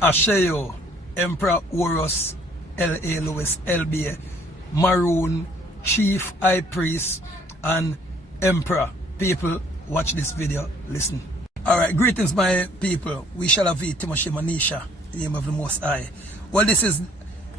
Ashayo, Emperor Horus, L.A. Lewis, L.B.A., Maroon, Chief High Priest, and Emperor. People, watch this video, listen. Alright, greetings my people. We shall have Timoshe Manisha, in the name of the Most High. Well, this is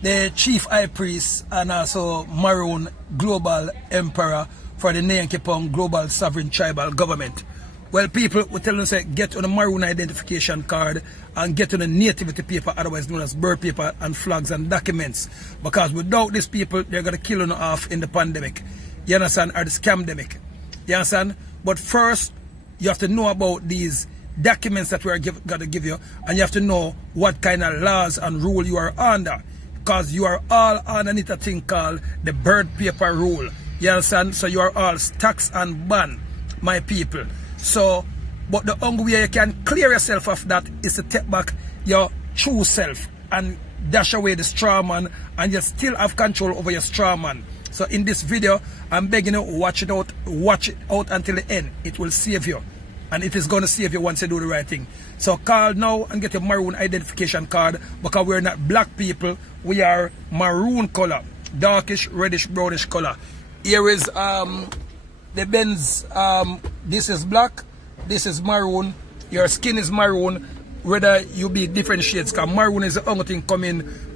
the Chief High Priest and also Maroon Global Emperor for the Nyankipong Global Sovereign Tribal Government. Well, people, we tell them, say, get on a Maroon identification card and get on a nativity paper, otherwise known as birth paper, and flags and documents. Because without these people, they're going to kill you off in the pandemic. You understand? Or the scamdemic. You understand? But first, you have to know about these documents that we're going to give you, and you have to know what kind of laws and rule you are under. Because you are all underneath a thing called the birth paper rule. You understand? So you are all tax and ban, my people. So, but the only way you can clear yourself of that is to take back your true self and dash away the straw man, and you still have control over your straw man. So in this video, I'm begging you, watch it out until the end. It will save you. And it is going to save you once you do the right thing. So call now and get your Maroon identification card, because we're not black people. We are maroon color, darkish, reddish, brownish color. Here is the Benz. This is black, this is maroon. Your skin is maroon, whether you be different shades. Because maroon is the only thing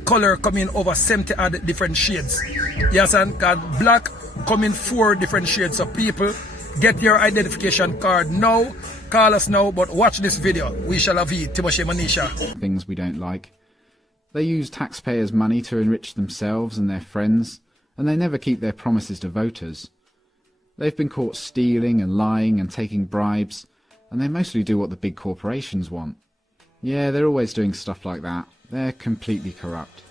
color coming over 70 other different shades. Yes, and black coming 4 different shades. So people, get your identification card now. Call us now, but watch this video. We shall have Timoshe Manisha. Things we don't like. They use taxpayers' money to enrich themselves and their friends, and they never keep their promises to voters. They've been caught stealing and lying and taking bribes, and they mostly do what the big corporations want. Yeah, they're always doing stuff like that. They're completely corrupt.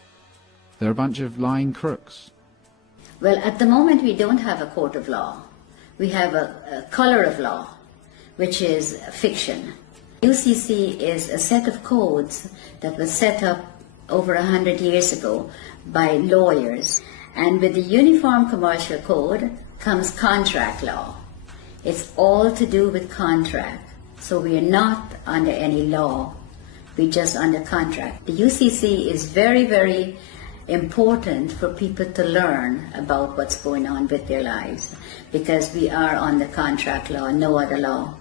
They're a bunch of lying crooks. Well, at the moment we don't have a court of law. We have a color of law, which is fiction. UCC is a set of codes that was set up over 100 years ago by lawyers. And with the Uniform Commercial Code comes contract law. It's all to do with contract. So we are not under any law. We're just under contract. The UCC is very, very important for people to learn about what's going on with their lives, because we are on the contract law, no other law.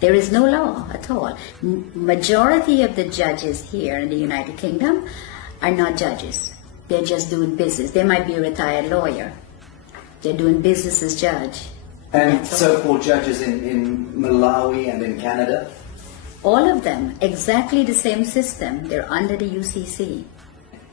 There is no law at all. Majority of the judges here in the United Kingdom are not judges. They're just doing business. They might be a retired lawyer. They're doing business as judge. And so-called judges in Malawi and in Canada? All of them, exactly the same system. They're under the UCC.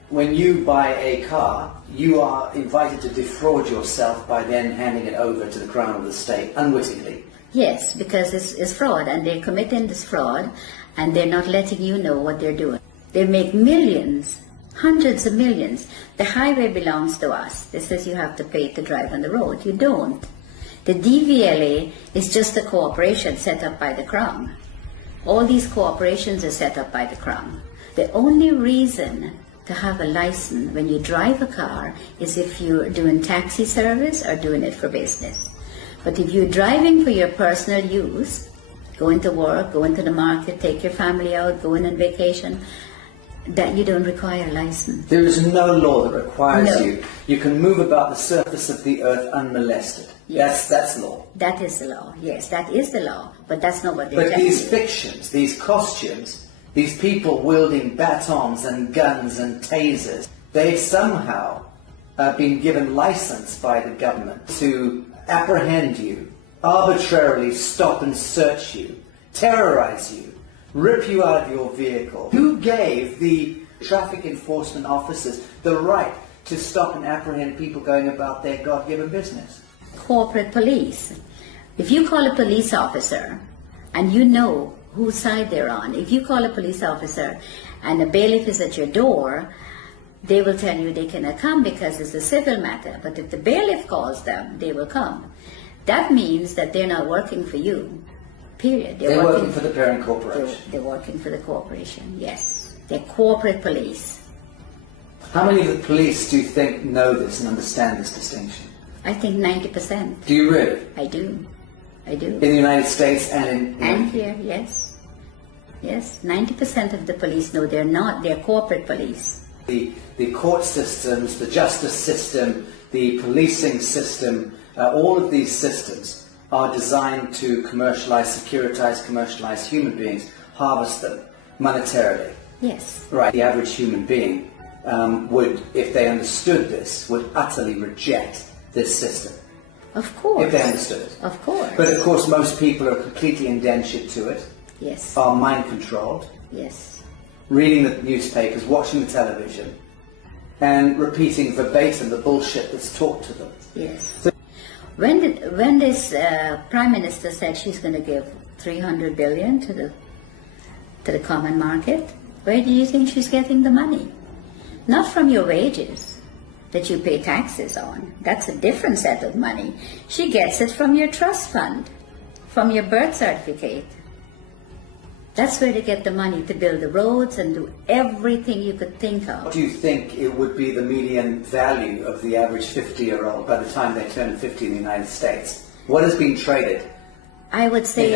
When you buy a car, you are invited to defraud yourself by then handing it over to the Crown of the State, unwittingly. Yes, because it's fraud, and they're committing this fraud, and they're not letting you know what they're doing. They make millions, hundreds of millions. The highway belongs to us. It says you have to pay to drive on the road. You don't. The DVLA is just a corporation set up by the Crown. All these corporations are set up by the Crown. The only reason to have a license when you drive a car is if you're doing taxi service or doing it for business. But if you're driving for your personal use, going to work, going to the market, take your family out, going on vacation, that you don't require a license. There is no law that requires you. You can move about the surface of the earth unmolested. Yes. That's law. That is the law. Yes, that is the law. But that's not what they're But these fictions, these costumes, these people wielding batons and guns and tasers, they've somehow been given license by the government to apprehend you, arbitrarily stop and search you, terrorize you, rip you out of your vehicle. Who gave the traffic enforcement officers the right to stop and apprehend people going about their God-given business? Corporate police. If you call a police officer and you know whose side they're on, if you call a police officer and a bailiff is at your door, they will tell you they cannot come because it's a civil matter. But if the bailiff calls them, they will come. That means that they're not working for you, period. They're working for the parent corporation. They're working for the corporation, yes. They're corporate police. How many of the police do you think know this and understand this distinction? I think 90%. Do you really? I do. I do. In the United States and in And here, yes. Yes, 90% of the police know they're not. They're corporate police. The court systems, the justice system, the policing system, all of these systems are designed to commercialize human beings, harvest them monetarily. Yes. Right. The average human being would, if they understood this, would utterly reject this system. Of course. If they understood it. Of course. But of course most people are completely indentured to it. Yes. Are mind controlled. Yes. Reading the newspapers, watching the television, and repeating verbatim the bullshit that's taught to them. Yes. So, when this Prime Minister said she's going to give 300 billion to the common market, where do you think she's getting the money? Not from your wages that you pay taxes on. That's a different set of money. She gets it from your trust fund, from your birth certificate. That's where they get the money to build the roads and do everything you could think of. What do you think it would be the median value of the average 50-year-old by the time they turn 50 in the United States? What is being traded? I would say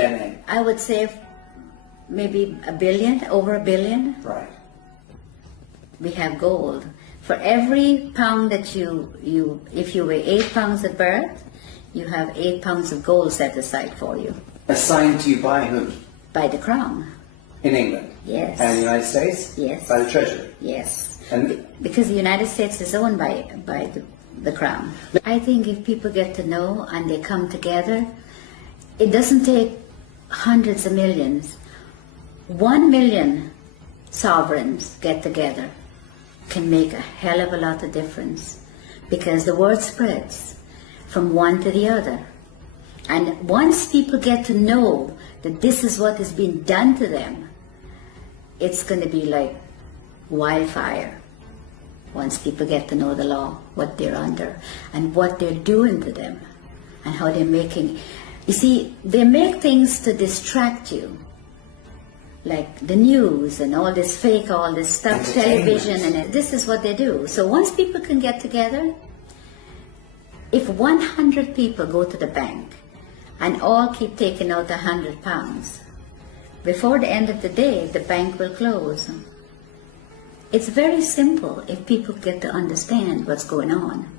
maybe $1 billion, over $1 billion. Right. We have gold. For every pound that if you weigh 8 pounds at birth, you have 8 pounds of gold set aside for you. Assigned to you by whom? By the Crown. In England? Yes. And in the United States? Yes. By the Treasury? Yes. And because the United States is owned by the Crown. I think if people get to know and they come together, it doesn't take hundreds of millions. 1 million sovereigns get together can make a hell of a lot of difference, because the word spreads from one to the other. And once people get to know that this is what is being done to them, it's going to be like wildfire. Once people get to know the law, what they're under, and what they're doing to them, and how they're making... You see, they make things to distract you, like the news and all this fake, all this stuff, television, and this is what they do. So once people can get together, if 100 people go to the bank and all keep taking out £100, before the end of the day, the bank will close. It's very simple if people get to understand what's going on.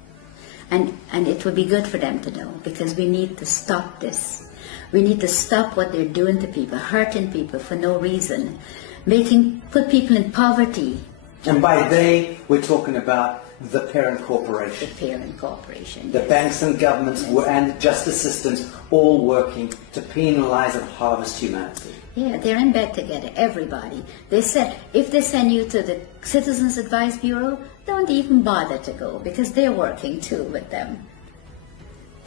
And it would be good for them to know, because we need to stop this. We need to stop what they're doing to people, hurting people for no reason, put people in poverty. And by they, we're talking about the parent corporation. The parent corporation. The banks and governments and justice systems all working to penalize and harvest humanity. Yeah, they're in bed together, everybody. They said, if they send you to the Citizens Advice Bureau, don't even bother to go, because they're working too with them.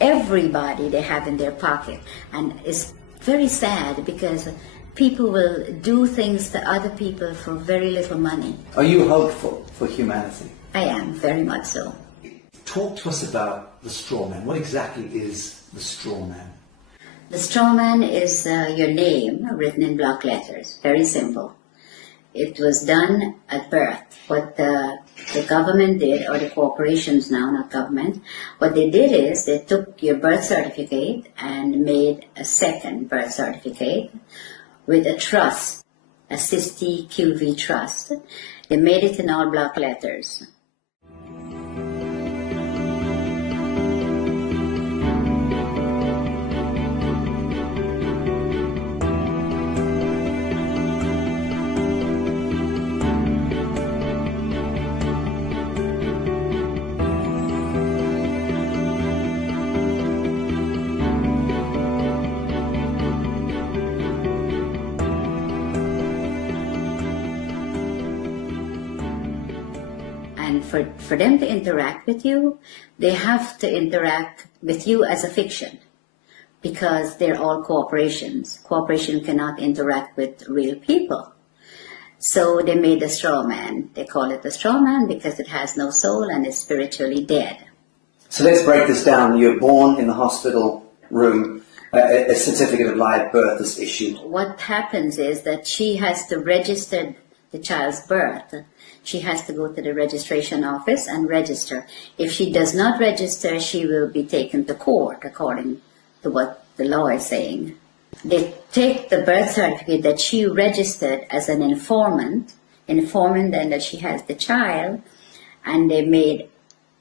Everybody they have in their pocket. And it's very sad, because people will do things to other people for very little money. Are you hopeful for humanity? I am, very much so. Talk to us about the straw man. What exactly is the straw man? The straw man is your name written in block letters. Very simple. It was done at birth. What the government did, or the corporations now, not government, what they did is they took your birth certificate and made a second birth certificate with a trust, a Sisti QV trust. They made it in all block letters. For them to interact with you, they have to interact with you as a fiction, because they're all corporations. Corporation cannot interact with real people. So they made a straw man. They call it a straw man because it has no soul and is spiritually dead. So let's break this down. You're born in the hospital room. A certificate of live birth is issued. What happens is that she has to register the child's birth. She has to go to the registration office and register. If she does not register, she will be taken to court, according to what the law is saying. They take the birth certificate that she registered as an informant then that she has the child, and they made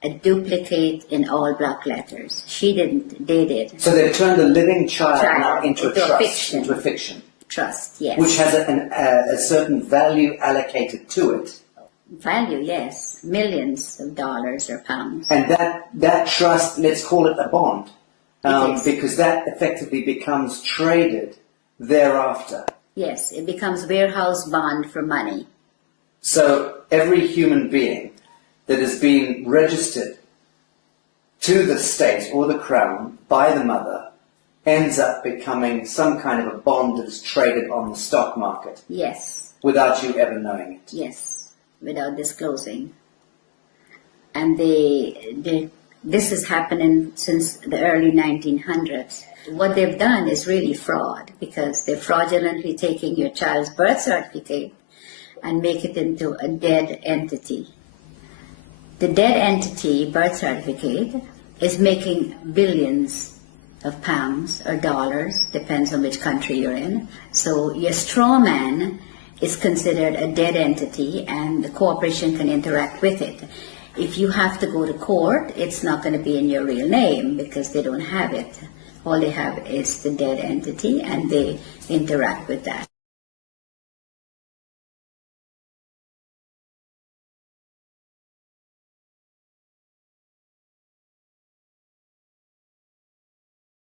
a duplicate in all block letters. She didn't, they did. So they've turned a living child now into a trust, fiction. into a fiction. Trust, yes. Which has a certain value allocated to it. Value, yes. Millions of dollars or pounds. And that trust, let's call it a bond, because that effectively becomes traded thereafter. Yes, it becomes warehouse bond for money. So every human being that has been registered to the state or the crown by the mother ends up becoming some kind of a bond that is traded on the stock market. Yes. Without you ever knowing it. Yes, without disclosing. And this is happening since the early 1900s. What they've done is really fraud, because they're fraudulently taking your child's birth certificate and make it into a dead entity. The dead entity birth certificate is making billions of pounds or dollars, depends on which country you're in. So your straw man is considered a dead entity, and the corporation can interact with it. If you have to go to court, it's not going to be in your real name because they don't have it. All they have is the dead entity, and they interact with that.